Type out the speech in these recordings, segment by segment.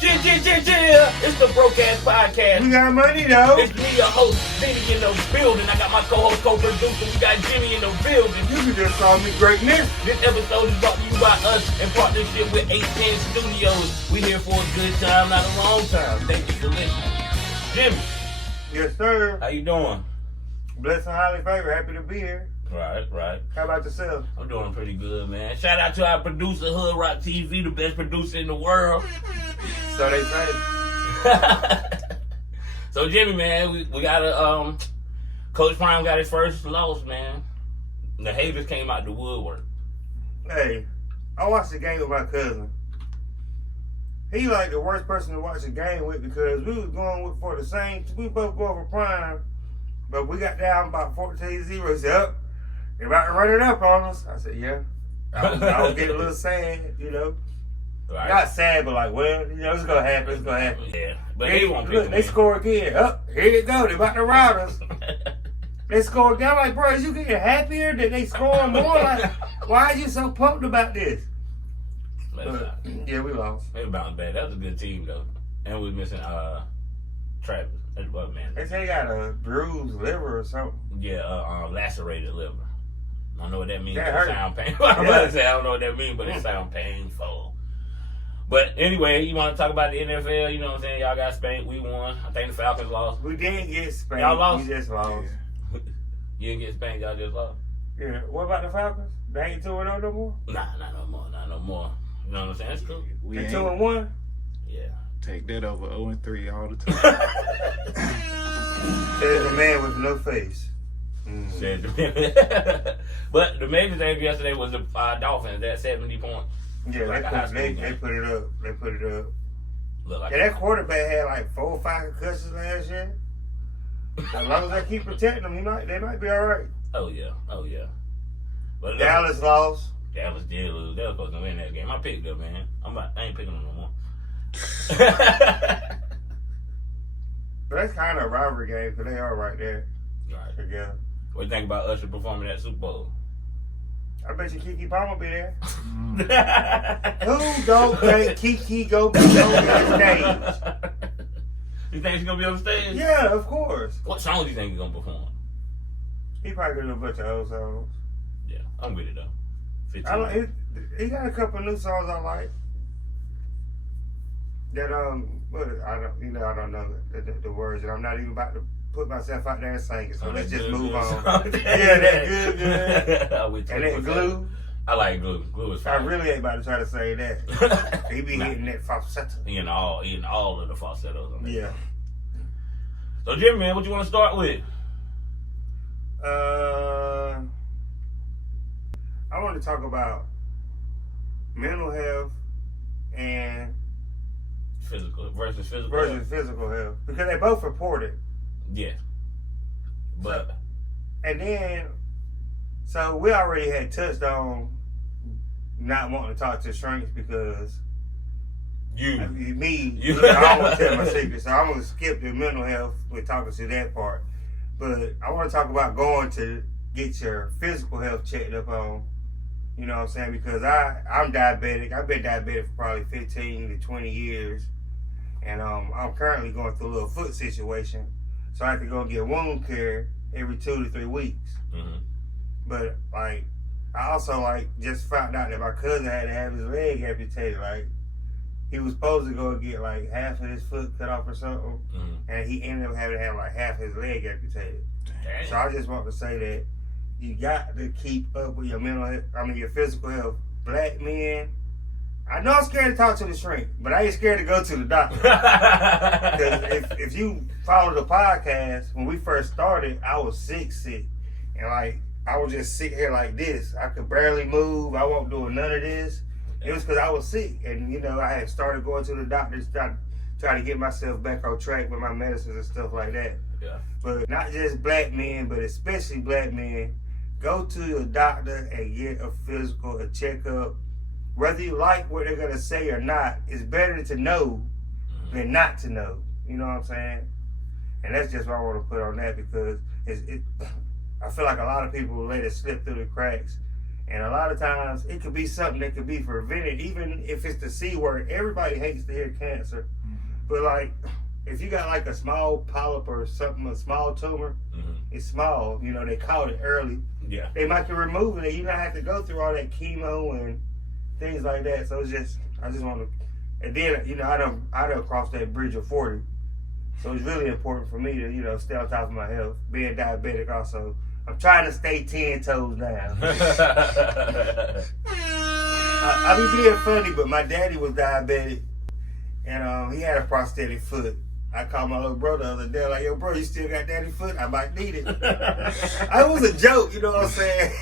It's the Broke Ass Podcast. We got money though. It's me, your host, Vinny in the building. I got my co-host, co-producer. We got Jimmy in the building. You can just call me Greatness. This episode is brought to you by us in partnership with 810 Studios. We here for a good time, not a long time. Thank you for listening. Jimmy. Yes, sir. How you doing? Blessed and highly favored. Happy to be here. Right. How about yourself? I'm doing pretty good, man. Shout out to our producer, Hood Rock TV, the best producer in the world. So they say. So Jimmy, man, we got a Coach Prime got his first loss, man. The haters came out the woodwork. Hey, I watched the game with my cousin. He like the worst person to watch the game with because we was going for the same. We both going for Prime, but we got down about 14-0. He said, "Up, they're about to run it up on us." I said, "Yeah." I was getting a little sad, you know. Right. Not sad, but like, well, you know, it's gonna happen. It's gonna happen. Yeah, but they won't pick They score again. Up, here you go. They about to rout us. They score again. I'm like, bro, is you getting happier that they scoring more? Like, why are you so pumped about this? But, yeah, we lost. They bounced back. That was a good team though, and we was missing Travis. What man? They say he got a bruised liver or something. Yeah, lacerated liver. I don't know what that means. That But hurt. it sound painful. I'm about to say I don't know what that means, but it sound painful. But anyway, you want to talk about the NFL? You know what I'm saying? Y'all got spanked. We won. I think the Falcons lost. We didn't get spanked. Y'all lost? We just lost. You didn't get spanked. Y'all just lost. Yeah. What about the Falcons? They ain't 2-0 no more? Nah, not no more. Not no more. You know what I'm saying? That's cool. We They ain't 2-1? Yeah. take that over 0-3 all the time. There's a man with no face. Said but the major thing yesterday was the Dolphins at 70 points. Yeah, Like a high school they game. put it up. They put it up. Look like Yeah, that quarterback had like 4 or 5 concussions last year. As long as they keep protecting them, they might be all right. Oh yeah. But Dallas lost. Dallas did lose. They were supposed to win that game. I picked them, man. I ain't picking them no more. But that's kind of a rivalry game because they are right there Right. together. What you think about Usher performing at Super Bowl? I bet you Kiki Palmer be there. You Who don't think Kiki go be on the stage? think he's gonna be on the stage? Yeah, of course. What song do you think he's gonna perform? He probably gonna do a bunch of old songs. Yeah, I'm with it though. 15. I like. He got a couple new songs I like. That I don't know the words, and I'm not even about to put myself out there and sing it. So Oh, let's that just good, move good on. song. Yeah, that good. I'm with you. And that Glue. I like Glue. Glue is I fine. really ain't about to try to say that. He be Nah. hitting that falsetto. He in all of the falsettos on there. Yeah. So Jimmy, man, what you want to start with? I want to talk about mental health and Physical versus physical. versus physical health because they both reported. Yeah. But And then, so we already had touched on not wanting to talk to shrinks because you I You- don't want to tell my secret, so I'm gonna skip the mental health. We're talking to that part, but I want to talk about going to get your physical health checked up on. You know what I'm saying? Because I'm diabetic. I've been diabetic for probably 15 to 20 years, and I'm currently going through a little foot situation, so I have to go and get wound care every 2 to 3 weeks. Mhm. But like, I also like just found out that my cousin had to have his leg amputated. Like, he was supposed to go and get like half of his foot cut off or something, Mhm. and he ended up having to have like half his leg amputated. Dang. So I just want to say that you got to keep up with your your physical health. Black men, I know I'm scared to talk to the shrink, but I ain't scared to go to the doctor. Because if you follow the podcast, when we first started, I was sick. And like, I was just sitting here like this. I could barely move. I wasn't doing none of this. It was because I was sick. And, you know, I had started going to the doctor to try to get myself back on track with my medicines and stuff like that. Yeah. But not just black men, but especially black men, go to your doctor and get a physical, a checkup. Whether you like what they're going to say or not, it's better to know than not to know. You know what I'm saying? And that's just what I want to put on that because I feel like a lot of people let it slip through the cracks And a lot of times it could be something that could be prevented, even if it's the C word. Everybody hates to hear cancer. But like, if you got like a small polyp or something, a small tumor, it's small, you know, they caught it early. Yeah. They might can remove it and you don't have to go through all that chemo and things like that. So it's just, I just want to, and then, you know, I don't cross that bridge of 40. So it's really important for me to, you know, stay on top of my health. Being diabetic also, I'm trying to stay 10 toes down. I be being funny, but my daddy was diabetic, and he had a prosthetic foot. I called my little brother the other day, like, yo, bro, you still got daddy foot? I might need it. It was a joke, you know what I'm saying?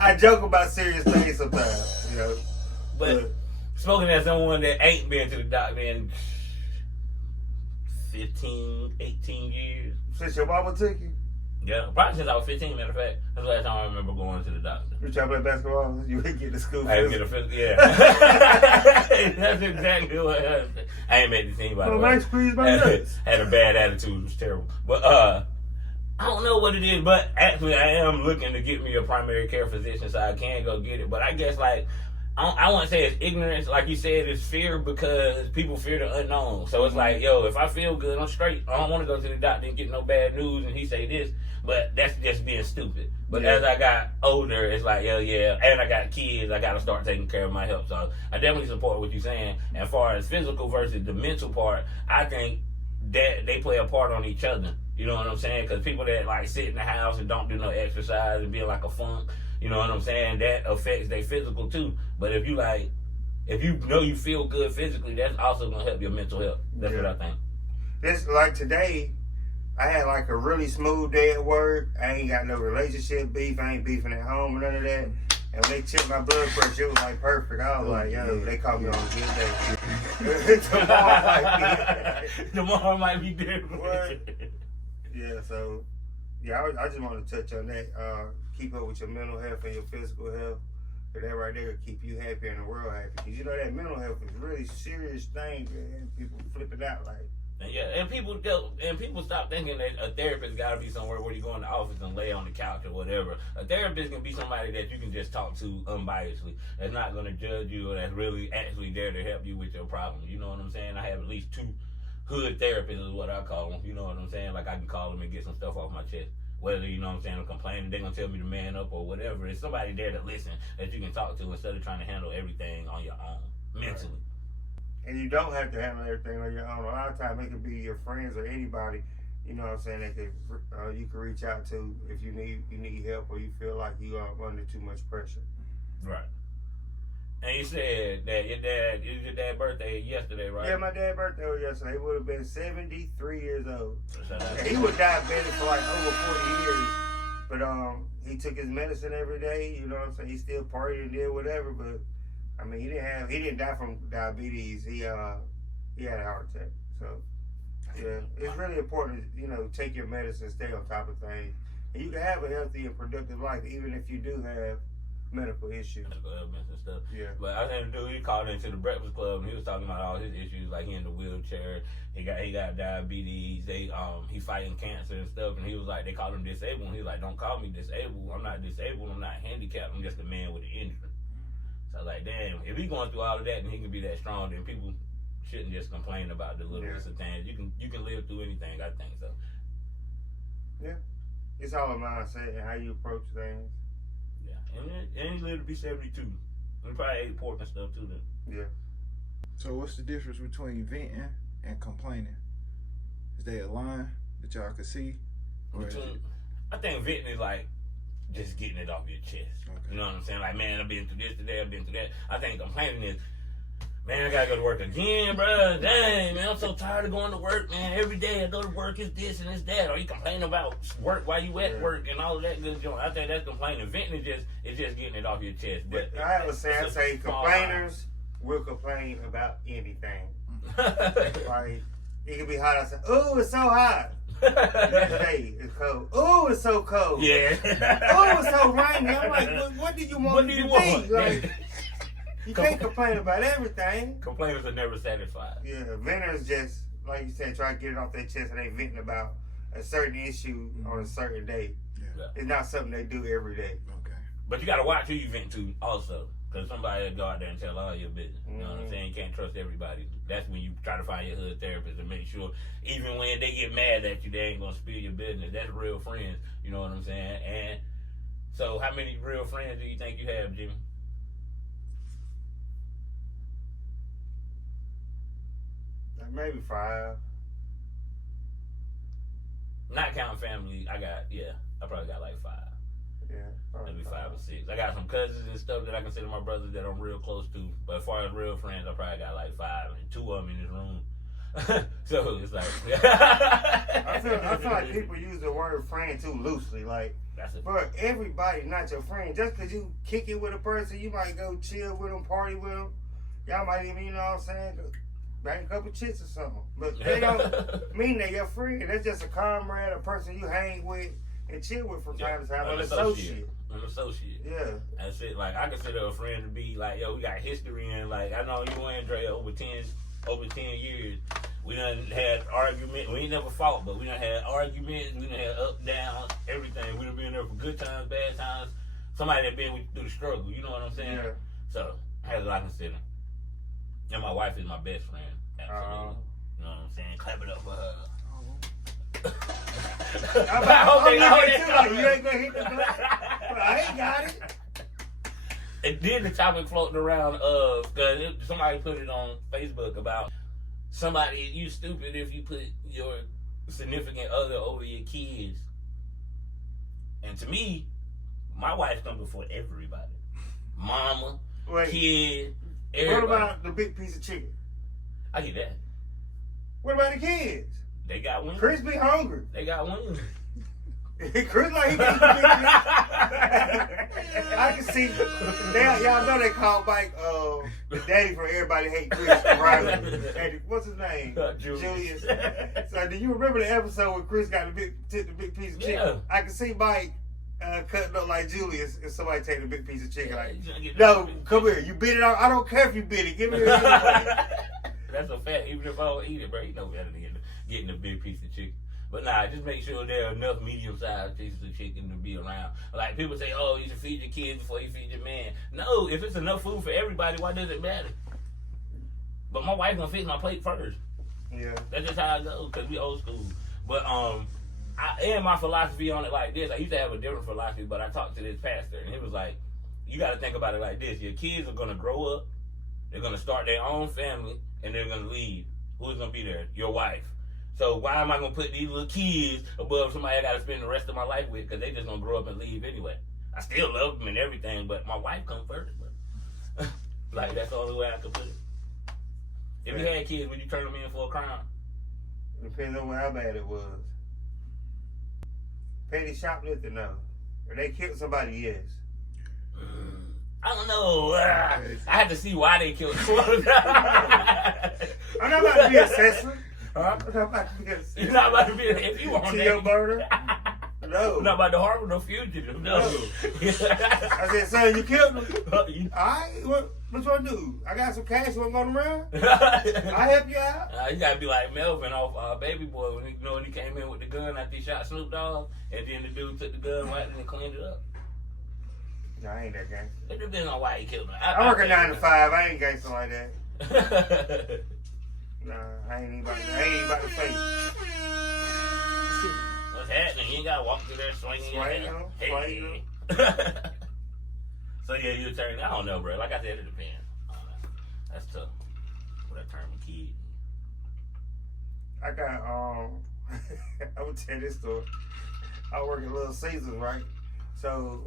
I joke about serious things sometimes, you know. But spoken as someone that ain't been to the doctor in 15, 18 years. Since your mama took you? Yeah, probably since I was 15, matter of fact. That's the last time I remember going to the doctor. You try to play basketball? You would get to school. I didn't get a physical, yeah. That's exactly what happened. I ain't made the team, by the way. Squeeze my nuts. Had a bad attitude. It was terrible. But I don't know what it is, but actually I am looking to get me a primary care physician so I can go get it. But I guess, like, I wouldn't say it's ignorance. Like you said, it's fear because people fear the unknown. So it's like, yo, if I feel good, I'm straight. I don't want to go to the doctor and get no bad news and he say this. But that's just being stupid. But as I got older, it's like, yo, yeah, and I got kids, I got to start taking care of my health. So I definitely support what you're saying. And as far as physical versus the mental part, I think that they play a part on each other. You know what I'm saying? Because people that, like, sit in the house and don't do no exercise and be like a funk, you know what I'm saying? That affects their physical too. But if you know you feel good physically, that's also gonna help your mental health. That's what I think. It's like today, I had like a really smooth day at work. I ain't got no relationship beef. I ain't beefing at home or none of that. And when they checked my blood pressure, it was like perfect. I was like, yo, they caught me on a good day. Tomorrow might be different. What? Yeah, so yeah, I just want to touch on that. Keep up with your mental health and your physical health. Cause that right there will keep you happy and the world happy. Cause you know that mental health is a really serious thing, man. People flip it out like. And people stop thinking that a therapist got to be somewhere where you go in the office and lay on the couch or whatever. A therapist can be somebody that you can just talk to unbiasedly. That's not going to judge you or that's really actually there to help you with your problem. You know what I'm saying? I have at least 2 hood therapists is what I call them. You know what I'm saying? Like I can call them and get some stuff off my chest. Whether, you know what I'm saying, I'm complaining, they're going to tell me to man up or whatever. It's somebody there to listen that you can talk to instead of trying to handle everything on your own, mentally. Right. And you don't have to handle everything on your own. A lot of times it could be your friends or anybody, you know what I'm saying, that you can reach out to if you need help or you feel like you are under too much pressure. Right. And you said that your dad's birthday yesterday, right? Yeah, my dad's birthday was yesterday. He would have been 73 years old. And he was diabetic for like over 40 years. But he took his medicine every day, you know what I'm saying? He still partied and did whatever, but I mean, he didn't die from diabetes. He had a heart attack. So, yeah, it's really important to, you know, take your medicine, stay on top of things. And you can have a healthy and productive life even if you do have medical issues. Medical ailments and stuff. Yeah. But I had a dude, he called into the Breakfast Club and he was talking about all his issues, like he in the wheelchair, he got diabetes, he fighting cancer and stuff, and he was like, they called him disabled, and he's like, don't call me disabled, I'm not disabled, I'm not handicapped, I'm just a man with an injury. So I was like, damn, if he's going through all of that and he can be that strong, then people shouldn't just complain about the littlest of things. You can live through anything, I think so. Yeah. It's all a mindset and how you approach things. Yeah. And he lived to be 72. He probably ate pork and stuff too then. Yeah. So what's the difference between venting and complaining? Is there a line that y'all can see? Or I think venting is like just getting it off your chest. Okay. You know what I'm saying? Like, man, I've been through this today, I've been through that. I think complaining is, man, I gotta go to work again, bro. Dang, man, I'm so tired of going to work, man. Every day I go to work, it's this and it's that. Or you complaining about work while you at work and all of that good joint. I think that's complaining. Venting is just getting it off your chest. But I would say complainers will complain about anything. Like, it can be hot outside. Oh, it's so hot. Next day, it's cold. Oh, it's so cold. Yeah. Oh, it's so rainy. I'm like, what do you want me to be? Like, you can't complain about everything. Complainers are never satisfied. Yeah, venters just, like you said, try to get it off their chest and they venting about a certain issue on a certain day. Yeah. It's not something they do every day. Okay. But you gotta watch who you vent to also. Because somebody will go out there and tell all your business. You know what I'm saying? You can't trust everybody. That's when you try to find your hood therapist and make sure, even when they get mad at you, they ain't gonna spill your business. That's real friends. You know what I'm saying? And so, how many real friends do you think you have, Jimmy? Maybe 5. Not counting family, I probably got like 5. Yeah. Maybe 5 or 6. I got some cousins and stuff that I consider my brothers that I'm real close to. But as far as real friends, I probably got like 5, and 2 of them in this room. So it's like I feel like people use the word friend too loosely. Like, but everybody not your friend. Just because you kick it with a person, you might go chill with them, party with them. Y'all might even, you know what I'm saying, bang a couple chicks or something. But they don't mean they're your friend. That's just a comrade, a person you hang with and chill with from time to time. An associate. An associate. Yeah. That's it. Like, I consider a friend to be like, yo, we got history in. Like, I know you and Dre over 10 years. We done had arguments. We ain't never fought, but we done had arguments. We done had up, down, everything. We done been there for good times, bad times. Somebody that been with you through the struggle. You know what I'm saying? Yeah. So, that's what I consider. And my wife is my best friend. Absolutely. You know what I'm saying? Clap it up for her. You ain't gonna hit the button. I ain't got it. And then the topic floating around of, because somebody put it on Facebook about somebody, you stupid if you put your significant other over your kids. And to me, my wife comes before everybody. Mama, kid, everybody. What about the big piece of chicken? I get that. What about the kids? They got wings. Chris be hungry. They got wings. Chris like he can I can see. Y'all know they call Mike the daddy for Everybody Hate Chris. Right? What's his name? Julius. So do you remember the episode where Chris got the big piece of chicken? Yeah. I can see Mike cutting up like Julius if somebody take the big piece of chicken. Like, no, come here. You bit it out. I don't care if you bit it. Give me the That's a fact. Even if I don't eat it, bro, you know better than getting a big piece of chicken. But nah, just make sure there are enough medium-sized pieces of chicken to be around. Like, people say, oh, you should feed your kids before you feed your man. No, if it's enough food for everybody, why does it matter? But my wife gonna fix my plate first. Yeah. That's just how it goes, because we old school. But and my philosophy on it like this, I used to have a different philosophy, but I talked to this pastor, and he was like, you got to think about it like this. Your kids are going to grow up, they're going to start their own family, and they're going to leave. Who's going to be there? Your wife. So why am I going to put these little kids above somebody I got to spend the rest of my life with? Because they just going to grow up and leave anyway. I still love them and everything, but my wife comes first. Bro. Like, that's the only way I could put it. If you had kids, would you turn them in for a crime? Depends on how bad it was. Petty shoplifting, no. If they killed somebody, yes. I don't know. I had to see why they killed someone. I'm not about to be accessory. Huh? I'm not about to be accessory. You're not about to be if you want to your murder? No. I'm not about to harbor no fugitive. No. I said, son, you killed him. Alright, what you want to do? I got some cash. You want to go around? I'll help you out. You got to be like Melvin off Baby Boy when he came in with the gun after he shot Snoop Dogg, and then the dude took the gun right and cleaned it up. No, I ain't that gangster. It depends on why he killed him. I work a 9 to 5. I ain't gangster like that. Nah, I ain't even about to face. What's happening? You ain't got to walk through there swinging your hand. Hey. So yeah, you turn. I don't know, bro. Like I said, it depends. I don't know. That's tough. What I term a kid. I got I would tell this story. I work at Little Caesars, right? So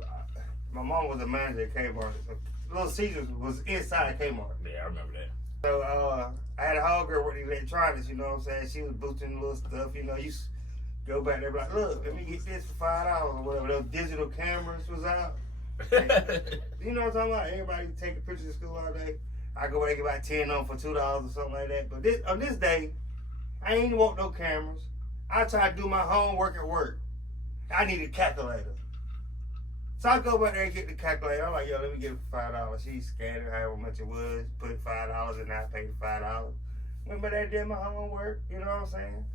my mom was a manager at Kmart. Little Caesars was inside Kmart. Yeah, I remember that. So I had a homegirl with electronics, you know what I'm saying? She was boosting little stuff, you know. You go back there and be like, look, let me get this for $5 or whatever. Those digital cameras was out. You know what I'm talking about? Everybody taking pictures of school all day. I go back and get about 10 on for $2 or something like that. But on this day, I ain't want no cameras. I try to do my homework at work. I need a calculator. So I go back there and get the calculator. I'm like, yo, let me get it for $5. She scanned it however much it was, put $5 and I paid $5. Went back there and did my homework, you know what I'm saying?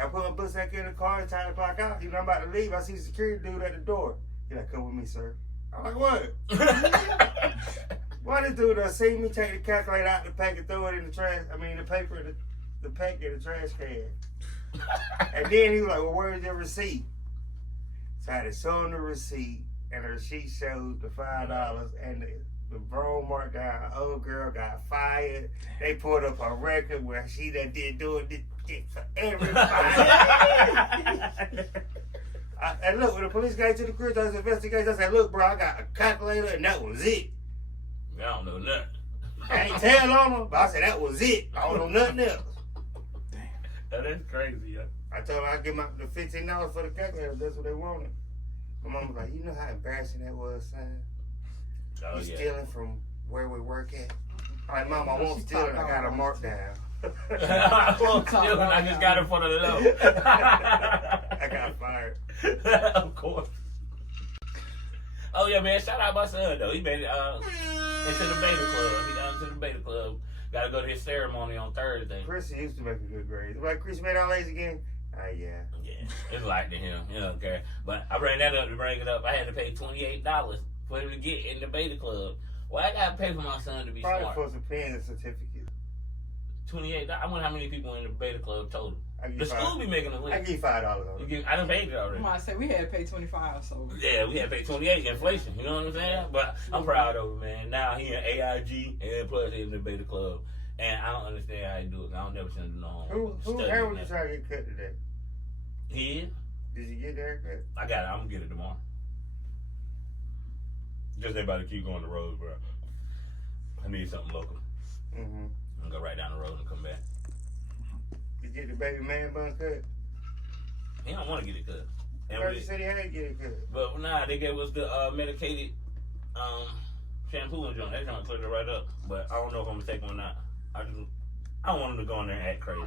I put my books back in the car, it's time to clock out. You know, I'm about to leave. I see the security dude at the door. He's like, come with me, sir. I'm like, what? Why this dude done see me take the calculator out the pack and throw it in the trash? I mean, the paper, the pack in the trash can. And then he was like, well, where's your receipt? So I had to show him the receipt, and the receipt showed the $5 and the wrong marked down. Old girl got fired. They pulled up a record where she done did doing this shit for everybody. And look, when the police got to the crib, those investigators, I said, look, bro, I got a calculator, and that was it. I don't know nothing. I ain't tell on them, but I said, that was it. I don't know nothing else. That is crazy, yeah. I told them I'd give them the $15 for the calculator if that's what they wanted. My mom was like, you know how embarrassing that was, son? Oh, You yeah. stealing from where we work at? I'm like, Mom, I won't steal it. I got a mark down. I won't steal it. I just got it for the low. I got fired. Of course. Oh, yeah, man. Shout out my son, though. He made it into the beta club. He got into the beta club. Got to go to his ceremony on Thursday. Chris used to make a good grade. Like, Chris made all A's again? Yeah. Yeah, it's like to him. He don't care. But I bring that up to bring it up. I had to pay $28 for him to get in the beta club. Well, I got to pay for my son to be Probably smart. for some pen and certificate. $28. I wonder how many people in the beta club total. I give The you school be making a I list. give you $5 on it. I done paid it already. Come on, I said we had to pay 25, so Yeah, we had to pay 28 inflation. You know what I'm saying? But I'm proud of him, man. Now he in AIG and plus he's in the beta club. And I don't understand how he do it. I don't never send him no Who study hair and was you that. trying to get cut today? He is? Did you get the haircut? I got it. I'm gonna get it tomorrow. Just everybody keep going the road, bro. I need something local. Mm-hmm. I'm gonna go right down the road and come back. You get the baby man bun cut? He don't want to get it cut. And First we- you said he had to get it cut. but nah, they gave us the medicated shampoo and joint. They trying to clear it right up. But I don't know if I'm gonna take one or not. I don't want him to go in there and act crazy.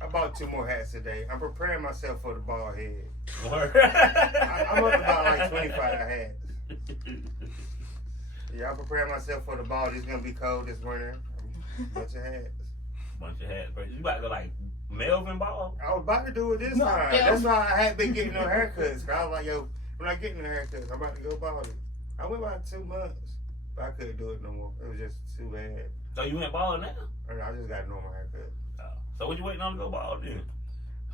I bought 2 more hats today. I'm preparing myself for the bald head. I'm I'm up to about like 25 hats. Yeah, I'm preparing myself for the bald. It's gonna be cold this winter. Bunch of hats. Bunch of hats, bro. You about to go like Melvin Ball? I was about to do it this No, time. yeah. That's why I had been getting no haircuts. 'Cause I was like, yo, I'm not getting no haircuts. I'm about to go bald. I went about 2 months, but I couldn't do it no more. It was just too bad. So you went bald now? And I just got a normal haircut. So what you waiting on to go bald then?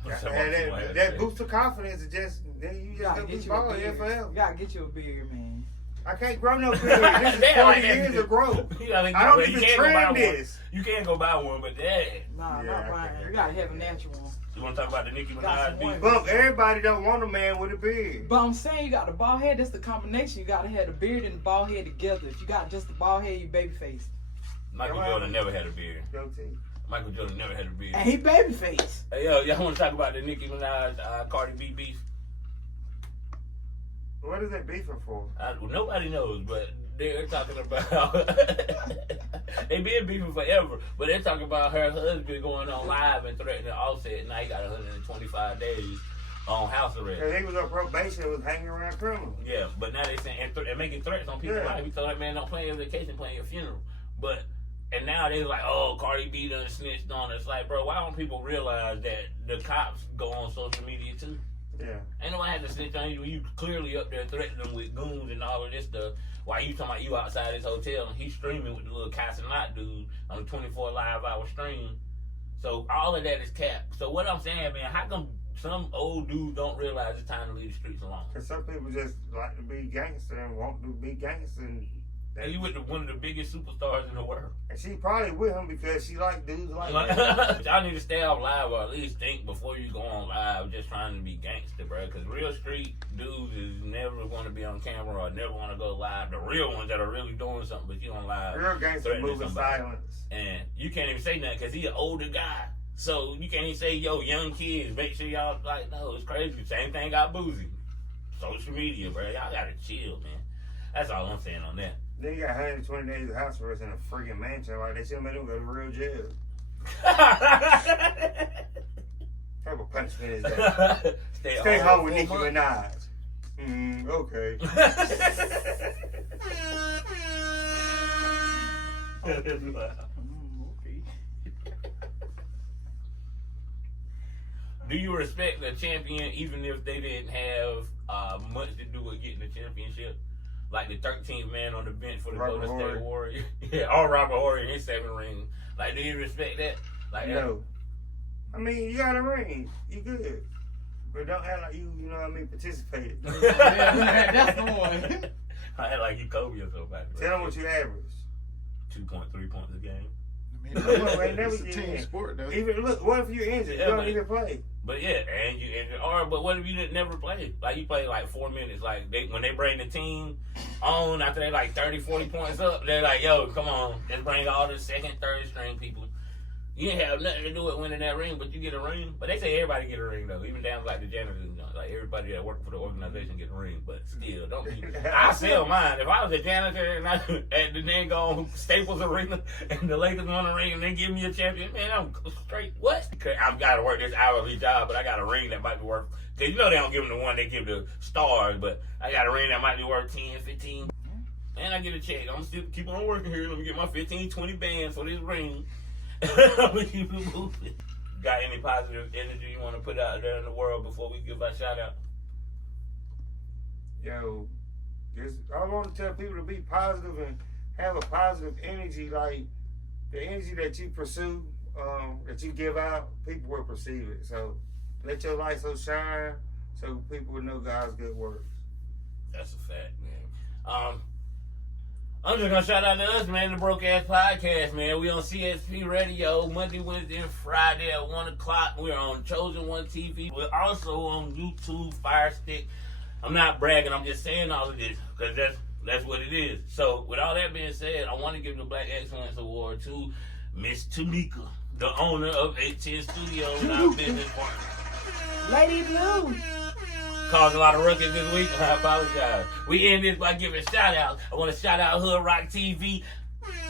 And that boost of confidence is just, then you you just gotta gonna be get you a bald here beard. forever. You gotta get you a beard, man. I can't grow no beard. This is 40 Damn, like that. years of growth. You gotta- I don't well, even you can't go buy trend one. this. You can't go buy one, but dang. Nah, Yeah, not I Brian. can't. You gotta have a natural one. You want to talk about the Nicki Got Minaj some beef? one. Bump, everybody don't want a man with a beard. But I'm saying you got the bald head, that's the combination. You gotta have the beard and the bald head together. If you got just the bald head, you baby face. Michael Come on. Jordan never had a beard. Goatee. Michael Jordan never had a beard. And he baby face. Hey, yo, y'all want to talk about the Nicki Minaj, Cardi B beef? What is that beefing for? Nobody knows, but they're talking about they been beefing forever. But they're talking about her husband going on live and threatening Offset. Now he got 125 days on house arrest. Because he was on probation and was hanging around criminals. Yeah, but now they saying and making threats on people's Yeah. lives. We told that man don't plan your vacation, plan your funeral. But and now they like, oh, Cardi B done snitched on us. Like, bro, why don't people realize that the cops go on social media too? Yeah. Ain't nobody had to snitch on you. You clearly up there threatening them with goons and all of this stuff. Why you talking about you outside this hotel and he's streaming with the little Casanat dude on a 24 live hour stream. So all of that is cap. So what I'm saying, man, how come some old dudes don't realize it's time to leave the streets alone? Because some people just like to be gangster and want to be gangster. And you with one of the biggest superstars in the world. And she probably with him because she like dudes like that. Y'all need to stay off live or at least think before you go on live just trying to be gangster, bro. Because real street dudes is never going to be on camera or never want to go live. The real ones that are really doing something, but you on live. Real gangster threatening move in somebody. silence. And you can't even say nothing because he an older guy. So you can't even say, yo, young kids, make sure y'all, like, no, it's crazy. Same thing got Boozy. Social media, bro. Y'all got to chill, man. That's all I'm saying on that. Then you got 120 days of house arrest in a freaking mansion. Like, they should have made him go to real jail. What type of punishment is that? Stay home with Nicki Minaj. Okay. Okay. Do you respect the champion even if they didn't have much to do with getting the championship? like the 13th man on the bench for the Robert Golden Horry. State Warriors. Yeah, all Robert Horry and his 7 rings. Like, do you respect that? Like, No. I mean, you got a ring. You good. But don't act like you know what I mean, participated. Yeah, that's the one. I act like you Kobe or somebody. Tell them what you average. 2.3 points a game. I mean, Well, ain't never it's a get team in. sport though. Even look, what if you're injured? Yeah, you don't but- even play. But yeah, and you injured. Or but what if you didn't never play? Like you played like 4 minutes. Like when they bring the team on after they like 30, 40 points up, they're like, yo, come on, just bring all the second, third string people. You didn't have nothing to do with winning that ring, but you get a ring. But they say everybody get a ring though, even down to like the janitors, you know, like everybody that work for the organization get a ring. But still, don't be. I sell mine. If I was a janitor and I at the then go Staples Arena and the Lakers won a ring and they give me a champion, man, I'm straight. What? I've got to work this hourly job, but I got a ring that might be worth. Cause you know they don't give them the one they give the stars, but I got a ring that might be worth 10, 15. And I get a check. I'm still keep on working here. Let me get my 15, 20 bands for this ring. I'm gonna keep it moving. Got any positive energy you want to put out there in the world before we give our shout out? Yo, I want to tell people to be positive and have a positive energy. Like the energy that you pursue, that you give out, people will perceive it. So let your light so shine, so people will know God's good works. That's a fact, man. I'm just gonna shout out to us, man, the Broke Ass Podcast, man. We on CSP Radio Monday, Wednesday, and Friday at 1 o'clock. We're on Chosen One TV. We're also on YouTube, Fire Stick. I'm not bragging, I'm just saying all of this because that's what it is. So with all that being said, I want to give the Black Excellence Award to Miss Tamika, the owner of 810 Studios, and our business partner. Lady Blue. Caused a lot of ruckus this week. I apologize. We end this by giving shout outs. I want to shout out Hood Rock TV,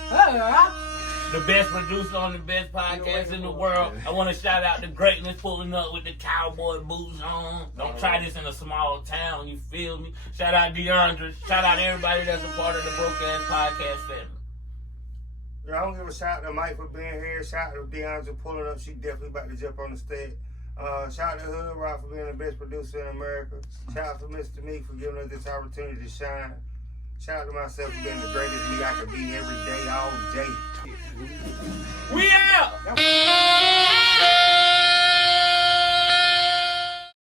the best producer on the best podcast in the world. I want to shout out the greatness pulling up with the cowboy boots on. Don't try this in a small town, you feel me? Shout out DeAndre. Shout out everybody that's a part of the Broke Ass Podcast family. Yeah, I don't give a shout out to Mike for being here. Shout out to DeAndre pulling up. She definitely about to jump on the stage. Shout out to Hood Rock for being the best producer in America. Shout out to Mr. Me for giving us this opportunity to shine. Shout out to myself for being the greatest me I could be every day, all day. We out!